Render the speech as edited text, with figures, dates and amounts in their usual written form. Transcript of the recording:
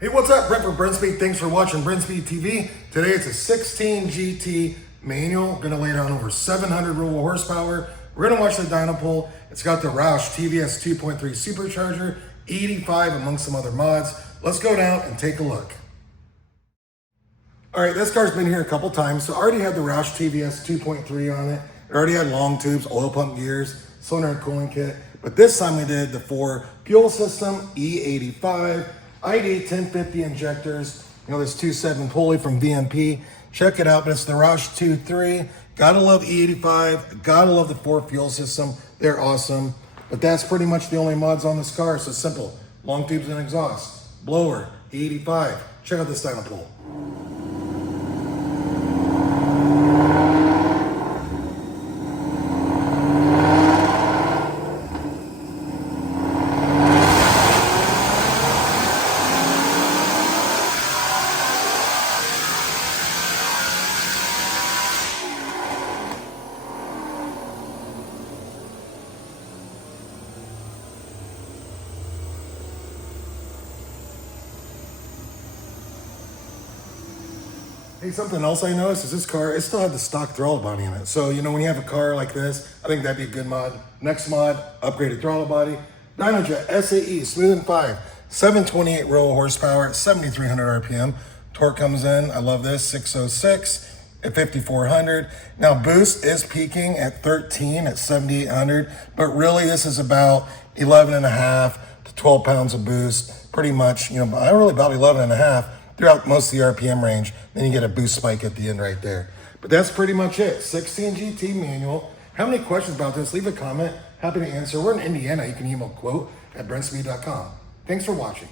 Hey, what's up? Brent from Brent Speed. Thanks for watching Brent Speed TV. Today it's a 16 GT manual. Gonna lay down over 700 roll horsepower. We're gonna watch the dyno pull. It's got the Roush TVS 2.3 Supercharger, E85 among some other mods. Let's go down and take a look. All right, this car's been here a couple times. So I already had the Roush TVS 2.3 on it. It already had long tubes, oil pump gears, cylinder and cooling kit. But this time we did the 4 fuel system, E85, ID 1050 injectors. You know, this 2.7 pulley from VMP. Check it out, but it's the Roush 2.3. Gotta love E85, gotta love the 4 fuel system. They're awesome. But that's pretty much the only mods on this car, so simple. Long tubes and exhaust, blower, E85. Check out this dyno pull. Hey, something else I noticed is this car, it still had the stock throttle body in it. So, you know, when you have a car like this, I think that'd be a good mod. Next mod, upgraded throttle body. DynoJet SAE, smooth and 5, 728 row horsepower, 7,300 RPM. Torque comes in, I love this, 606 at 5,400. Now boost is peaking at 13 at 7,800, but really this is about 11 and a half to 12 pounds of boost, pretty much, you know, I really about 11 and a half throughout most of the RPM range. Then you get a boost spike at the end right there. But that's pretty much it. 16 GT manual. Have any questions about this? Leave a comment. Happy to answer. We're in Indiana. You can email quote@brentspeed.com. Thanks for watching.